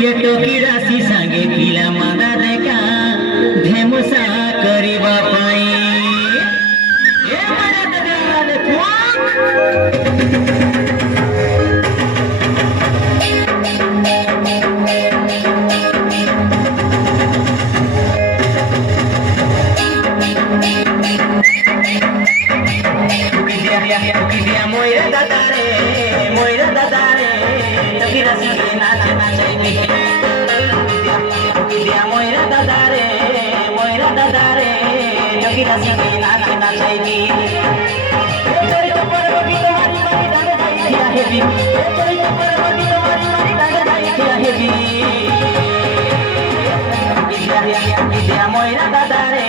ये टोकी राशि संगे किला मादा देखा धेमुसा करिबा पाई ए मारा दगाल टोकी दिया मोइरा दादा रे टोकी राशि के नाच नाचाई दिया मोइरा दादा रे टोकी राशि के नाच नाचाई दी तोरी तो परबगी तुम्हारी मारी डांग जाई थिया हेबी तोरी तो परबगी तुम्हारी मारी डांग जाई थिया हेबी दिया मोइरा दादा रे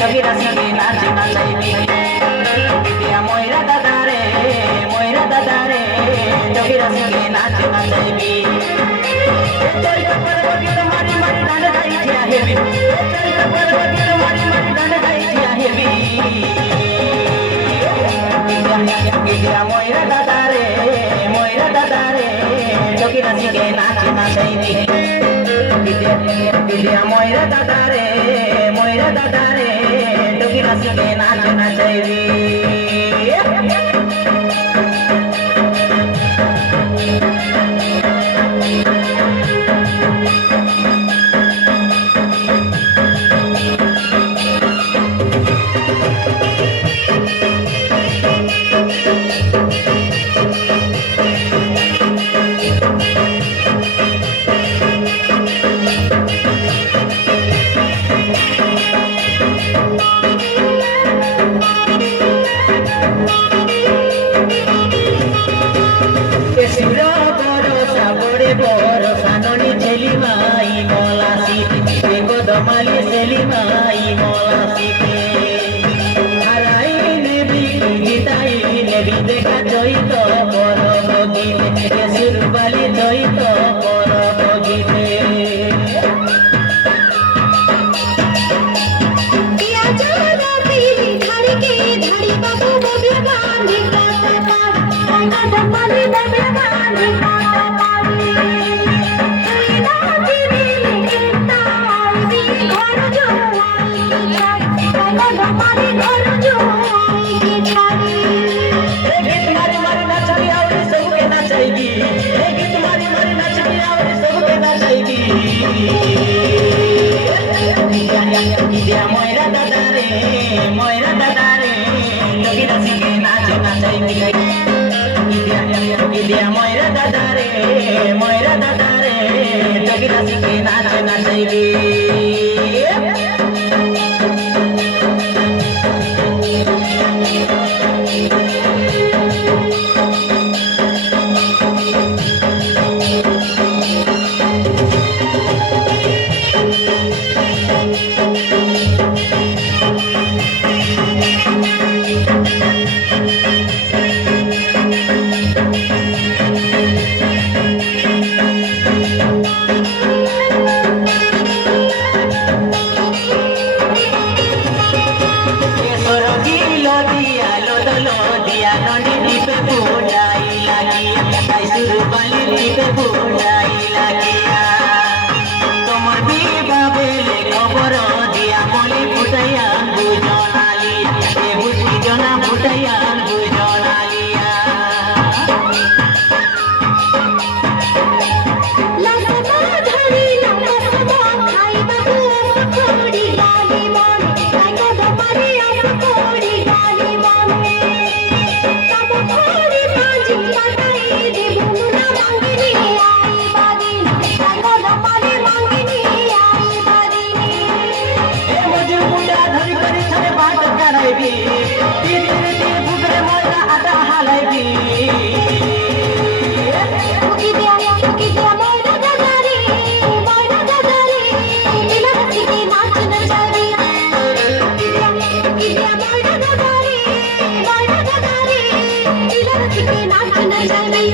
टोकी राशि के नाच नाचाई दी दिया मोइरा दादा रे टोकी राशि के नाच नाचाई दी तोरी तो परबगी तुम्हारी मारी डांग जाई थिया हेबी तोरी तो परबगी तुम्हारी मारी डांग जाई थिया हेबी दिया मोइरा दादा रे टोकी राशि के नाच नाचाई दी दिया मोइरा दादा रे टोकी राशि के नाच नाचाई दी दमाली सेलिमाई मोलासी हाराई नेबी गीताई नेबी देखा जई तो परबगी सुरबाली जई तो परबगी पिया जाना पीली धारी के धारी बाबू बबे गांधी काटे पार दमाली बबे गांधी काटे पार दिया मोइरा दादा रे टोकी राशि के नाच नाचाई दिया मोइरा दादा रे टोकी राशि के नाच नाचाई তোমার বিবা বেলে খবর দিয়া বলি ফুটাইয়া বুঝনালি এ বুঝি জনা ফুটাইয়া বুঝনালিয়া লাসবা ধরি লাসবা খাই বাবু কোড়ি গালি মন তাইগো দমারি আস কোড়ি গালি মন তব কোড়ি পাজি পাতাই দেবু না মাঙ্গিনি আই বাদিন তাইগো দমারি মাঙ্গিনি আই বাদিন এ মজুর মুন্ডা ধরি করে ছাড়ে বাট করাইবি তিন তিন ফুকরে ময়রা আটা হালাইবি কি দিয়া ময়রা দাদারি লীলা হাসি কে নাচ নচাবি কি দিয়া ময়রা দাদারি লীলা হাসি কে নাচ নচাবি